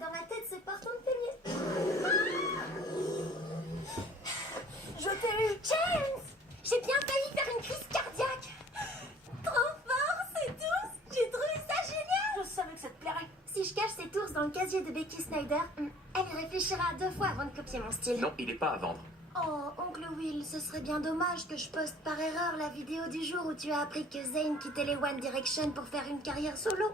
dans ma tête, c'est partout de peigner. Je t'ai eu, James! J'ai bien failli faire une crise cardiaque. Trop fort, ces ours! J'ai trouvé ça génial! Je savais que ça te plairait. Si je cache cet ours dans le casier de Becky Snyder, elle y réfléchira 2 fois avant de copier mon style. Non, il n'est pas à vendre. Oh, oncle Will, ce serait bien dommage que je poste par erreur la vidéo du jour où tu as appris que Zayn quittait les One Direction pour faire une carrière solo.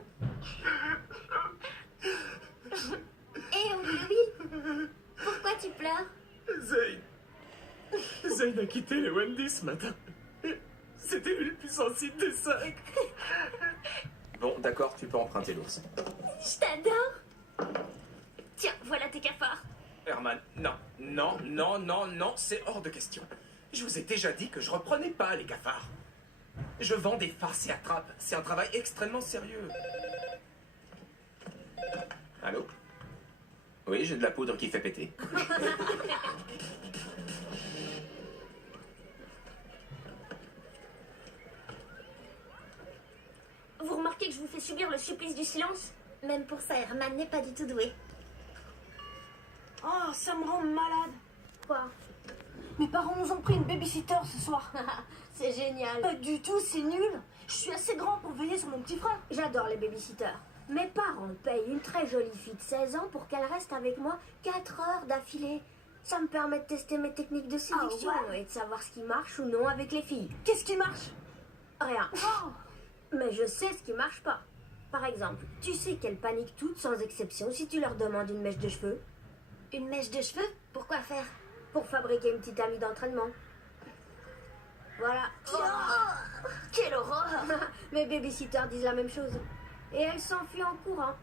Hé, oncle Will, pourquoi tu pleures? Zayn a quitté les Wendy ce matin. C'était lui le plus sensible des 5. Bon, d'accord, tu peux emprunter l'ours. Je t'adore. Tiens, voilà tes cafards. Herman, non, c'est hors de question. Je vous ai déjà dit que je reprenais pas les cafards. Je vends des farces et attrapes. C'est un travail extrêmement sérieux. Allô? Oui, j'ai de la poudre qui fait péter. Vous remarquez que je vous fais subir le supplice du silence? Même pour ça, Herman n'est pas du tout doué. Oh, ça me rend malade. Quoi? Mes parents nous ont pris une babysitter ce soir. C'est génial. Pas du tout, c'est nul. Je suis assez grand pour veiller sur mon petit frère. J'adore les babysitters. Mes parents payent une très jolie fille de 16 ans pour qu'elle reste avec moi 4 heures d'affilée. Ça me permet de tester mes techniques de séduction et de savoir ce qui marche ou non avec les filles. Qu'est-ce qui marche? Rien. Oh, Mais je sais ce qui marche pas. Par exemple, tu sais qu'elles paniquent toutes sans exception si tu leur demandes une mèche de cheveux. Une mèche de cheveux? Pourquoi faire? Pour fabriquer une petite amie d'entraînement. Voilà. Oh, quelle horreur! Mes babysitters disent la même chose. Et elles s'enfuient en courant.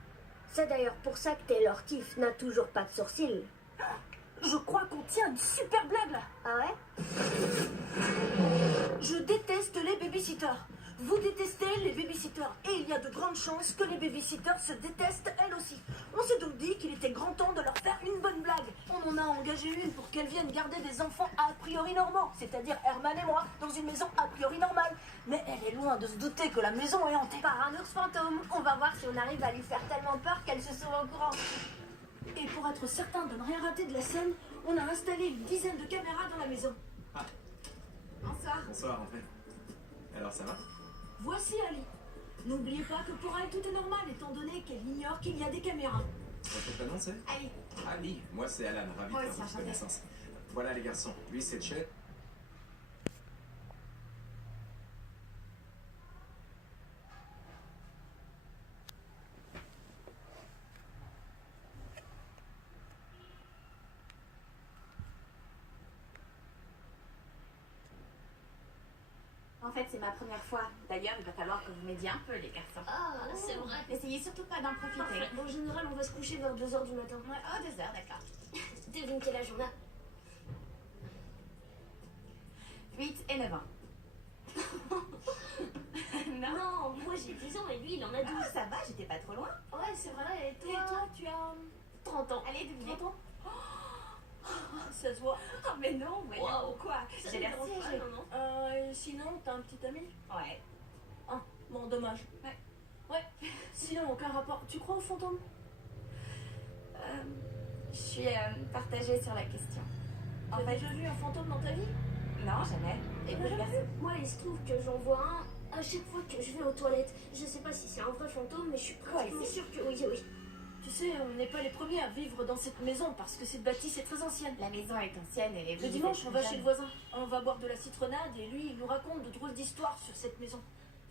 C'est d'ailleurs pour ça que Taylor Tiff n'a toujours pas de sourcils. je crois qu'on tient une super blague là. Ah ouais? Je déteste les babysitters. Vous détestez les babysitters. Et il y a de grandes chances que les babysitters se détestent elles aussi. On s'est donc dit qu'il était grand temps de leur faire une bonne blague. On en a engagé une pour qu'elles viennent garder des enfants a priori normaux, c'est-à-dire Herman et moi, dans une maison a priori normale. Mais elle est loin de se douter que la maison est hantée. Par un ours fantôme. On va voir si on arrive à lui faire tellement peur qu'elle se sauve en courant. Et pour être certain de ne rien rater de la scène, on a installé une dizaine de caméras dans la maison. Bonsoir. Bonsoir, André. Alors, ça va? Voici Ali. N'oubliez pas que pour elle, tout est normal, étant donné qu'elle ignore qu'il y a des caméras. Votre prénom, c'est? Ali. Ali. Moi, c'est Alan. Ravi de faire votre connaissance. Voilà, les garçons. Lui, c'est Chet. En fait, c'est ma première fois. D'ailleurs, il va falloir que vous m'aidiez un peu, les garçons. Ah, c'est vrai. N'essayez surtout pas d'en profiter. En général, on va se coucher vers 2h du matin. Ouais, oh, 2 heures, d'accord. Devine quel âge on a. 8 et 9 ans. Non. Non, moi j'ai 10 ans et lui il en a 12. Ah, ça va, j'étais pas trop loin. Ouais, c'est vrai. Et Et toi, tu as 30 ans. Allez, devinez. 30 ans? Ça se voit. Oh, mais non, voyons, Wow. quoi. Ça J'ai me l'air dérange si pas, âgée. non, non. Et sinon, t'as un petit ami? Ouais. Ah, bon, dommage. Ouais. Ouais. Sinon, aucun rapport. Tu crois aux fantômes? Je suis partagée sur la question. En T'as fait, déjà vu un fantôme dans ta vie? non, jamais. Et vous, les garçons? Moi, il se trouve que j'en vois un à chaque fois que je vais aux toilettes. Je sais pas si c'est un vrai fantôme, mais je suis pratiquement ici? sûre que oui, oui. Tu sais, on n'est pas les premiers à vivre dans cette maison parce que cette bâtisse est très ancienne. La maison est ancienne et vous Le dimanche, êtes on va jeune. chez le voisin. On va boire de la citronnade et lui, il nous raconte de drôles d'histoires sur cette maison.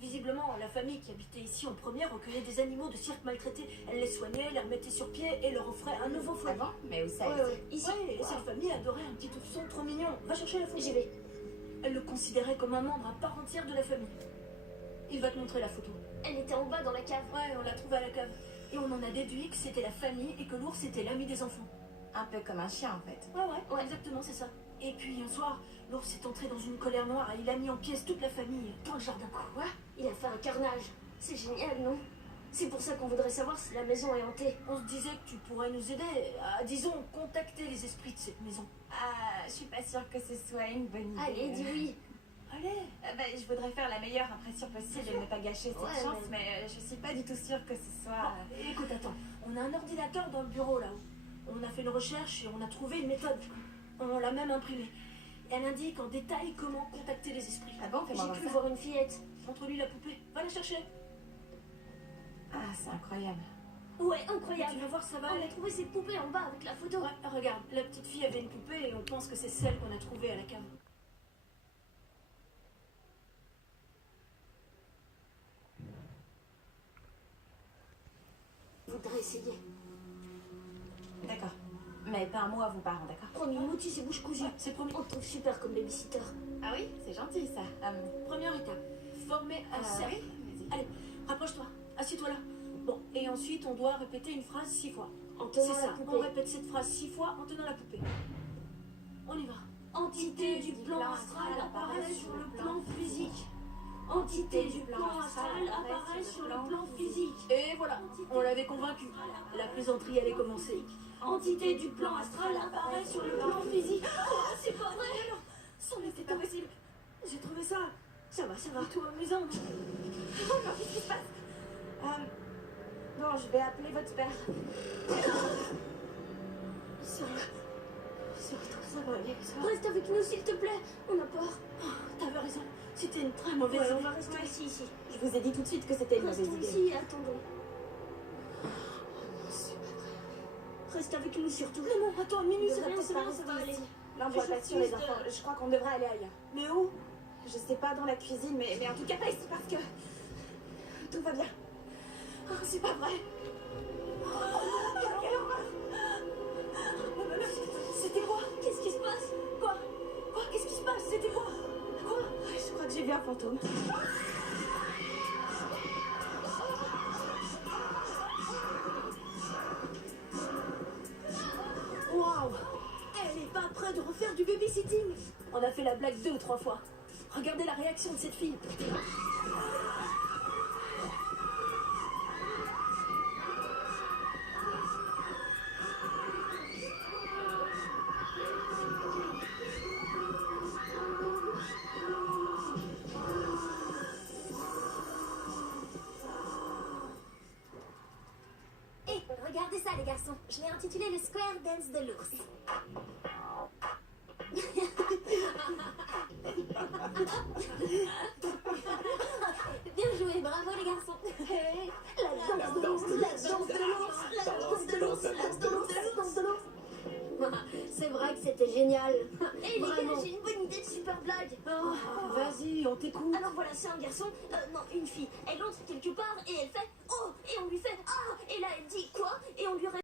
Visiblement, la famille qui habitait ici en premier recueillait des animaux de cirque maltraités. Elle les soignait, les remettait sur pied et leur offrait un nouveau Ah foyer. bon? Mais où ça Ouais, ici? ouais, ici. Ouais, et cette famille adorait un petit ourson trop mignon. Va chercher la photo. J'y vais. Elle le considérait comme un membre à part entière de la famille. Il va te montrer la photo. Elle était en bas dans la cave. Ouais, on l'a trouvée à la cave. Et on en a déduit que c'était la famille et que l'ours était l'ami des enfants. Un peu comme un chien, en fait. Ouais, exactement, c'est ça. Et puis un soir, l'ours est entré dans une colère noire et il a mis en pièces toute la famille dans le jardin. Quoi? Il a fait un carnage. C'est génial, non? C'est pour ça qu'on voudrait savoir si la maison est hantée. On se disait que tu pourrais nous aider à, disons, contacter les esprits de cette maison. Ah, je suis pas sûre que ce soit une bonne idée. Allez, dis oui. Allez. Je voudrais faire la meilleure impression possible et ne pas gâcher cette Ouais, chance, mais je suis pas du tout sûre que ce soit... Bon, écoute, attends. On a un ordinateur dans le bureau là-haut. On a fait une recherche et on a trouvé une méthode. On l'a même imprimée. Elle indique en détail comment contacter les esprits. Ah bon, fais-moi J'ai voir cru ça. voir une fillette. Montre-lui la poupée. Va la chercher. Ah, c'est incroyable. Ouais, Tu incroyable. vas voir, ça va On aller. a trouvé ces poupées en bas avec la photo. Ouais, regarde, la petite fille avait une poupée et on pense que c'est celle qu'on a trouvée à la cave. Faudrait essayer. D'accord. Mais pas un mot à vos parents, d'accord? Promis, Mouti, c'est bouche cousue. Ouais, c'est promis. On te trouve super comme babysitter. Ah oui, c'est gentil ça. Première étape, former un cercle. Oui, vas-y. Allez, rapproche-toi, assieds-toi là. Bon, et ensuite on doit répéter une phrase 6 fois. En C'est tenant la ça, on poupée. répète cette phrase 6 fois en tenant la poupée. On y va. Entité du plan astral apparaît sur le plan physique. Entité du plan astral apparaît sur le plan physique. Et voilà, on l'avait convaincu. La plaisanterie allait commencer. Entité du plan astral apparaît sur le plan physique. Oh, c'est pas vrai. C'en était pas possible. J'ai trouvé ça Ça va, ça va. plutôt amusant. Qu'est-ce qui se passe? Bon, je vais appeler votre père. Sors-toi, ça va aller. Reste avec nous, s'il te plaît. On a peur. T'avais raison, c'était une très mauvaise Ouais, on idée. va rester ici. Je vous ai dit tout de suite que c'était une mauvaise Restons idée. ici et attendons. Reste avec nous surtout. Non, non, attends une minute, C'est rien, c'est c'est pas rien, ça va aller. L'envoie Je pas sur les refuse de- enfants. Je crois qu'on devrait aller ailleurs. Mais où? Je sais pas, dans la cuisine, mais en tout cas pas ici parce que tout va bien. Oh, c'est pas vrai. Quelle horreur. C'était quoi? Qu'est-ce qui se passe? Quoi? Qu'est-ce qui se passe? C'était quoi? Quoi? Je crois que j'ai vu un fantôme. Waouh! Elle est pas prête de refaire du babysitting. On a fait la blague 2 ou 3 fois. Regardez la réaction de cette fille. Hé, regardez ça, les garçons. Je l'ai intitulé le Square Dance de l'ours. Bien joué, bravo les garçons. Hey, la danse de l'ours, la danse de l'ours, la danse de l'ours, la danse de l'ours, la danse de l'ours. C'est vrai que c'était génial. Hé les gars, Vraiment. j'ai une bonne idée de super blague. Oh, vas-y, on t'écoute. Alors voilà, c'est un garçon, non, une fille. Elle entre quelque part et elle fait « Oh !» et on lui fait « Ah !» et là elle dit « Quoi ?» et on lui répond